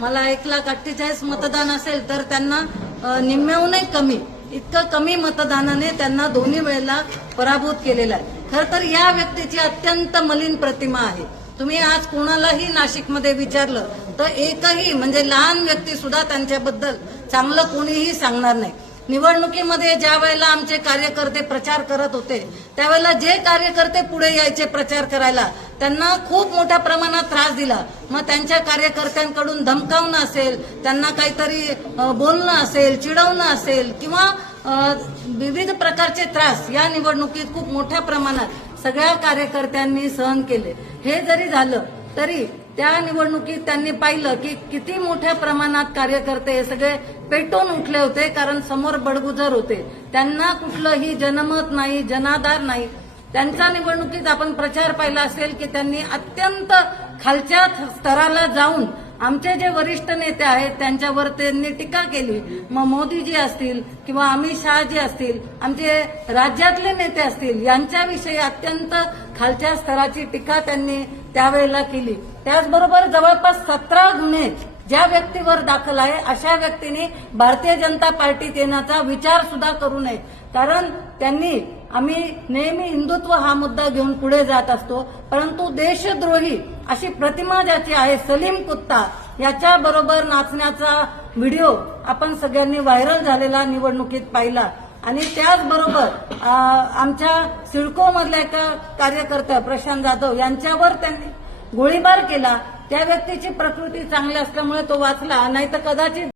मला एक लाख अठ्ठेचाळीस मतदान असेल तर त्यांना निम्म्याहूनही कमी. इतकं कमी मतदानाने त्यांना दोन्ही वेळेला पराभूत केलेला आहे. खर तर या व्यक्तीची अत्यंत मलिन प्रतिमा आहे. तुम्ही आज कोणालाही नाशिकमध्ये विचारलं तर एकही म्हणजे लहान व्यक्ती सुद्धा त्यांच्याबद्दल चांगलं कोणीही सांगणार नाही. निवडणुकीमध्ये ज्या वेळेला आमचे कार्यकर्ते प्रचार करत होते त्यावेळेला जे कार्यकर्ते पुढे यायचे प्रचार करायला त्यांना खूप मोठ्या प्रमाणात त्रास दिला. मग त्यांच्या कार्यकर्त्यांकडून धमकावणं असेल त्यांना काहीतरी बोलणं असेल चिडवणं असेल किंवा विविध प्रकारचे त्रास या निवडणुकीत खूप मोठ्या प्रमाणात सगळ्या कार्यकर्त्यांनी सहन केले. हे जरी झालं तरी त्या निवडणुकीत त्यांनी पाहिलं की किती मोठ्या प्रमाणात कार्यकर्ते हे सगळे पेटून उठले होते कारण समोर बडगुजर होते. त्यांना कुठलंही जनमत नाही जनाधार नाही. त्यांचा निवडणुकीत आपण प्रचार पाहिला असेल की त्यांनी अत्यंत खालच्या स्तराला जाऊन आमचे जे वरिष्ठ नेते आहेत त्यांच्यावर त्यांनी टीका केली. मग मोदीजी असतील किंवा अमित शहाजी असतील आमचे राज्यातले नेते असतील यांच्याविषयी अत्यंत खालच्या स्तराची टीका त्यांनी त्यावेळेला केली. त्याचबरोबर जवळपास सतरा गुन्हे ज्या व्यक्तीवर दाखल आहे अशा व्यक्तीने भारतीय जनता पार्टीत येण्याचा विचार सुद्धा करू नये. कारण त्यांनी आम्ही नेहमी हिंदुत्व हा मुद्दा घेऊन पुढे जात असतो परंतु देशद्रोही अशी प्रतिमा ज्याची आहे सलीम कुत्ता याच्या बरोबर नाचण्याचा व्हिडिओ आपण सगळ्यांनी व्हायरल झालेला निवडणुकीत पाहिला. आणि त्याचबरोबर आमच्या सिडको मधल्या एका कार्यकर्त्या प्रशांत जाधव यांच्यावर त्यांनी गोळीबार केला. त्या व्यक्तीची प्रकृती चांगली असल्यामुळे तो वाचला. नाही तर कदाचित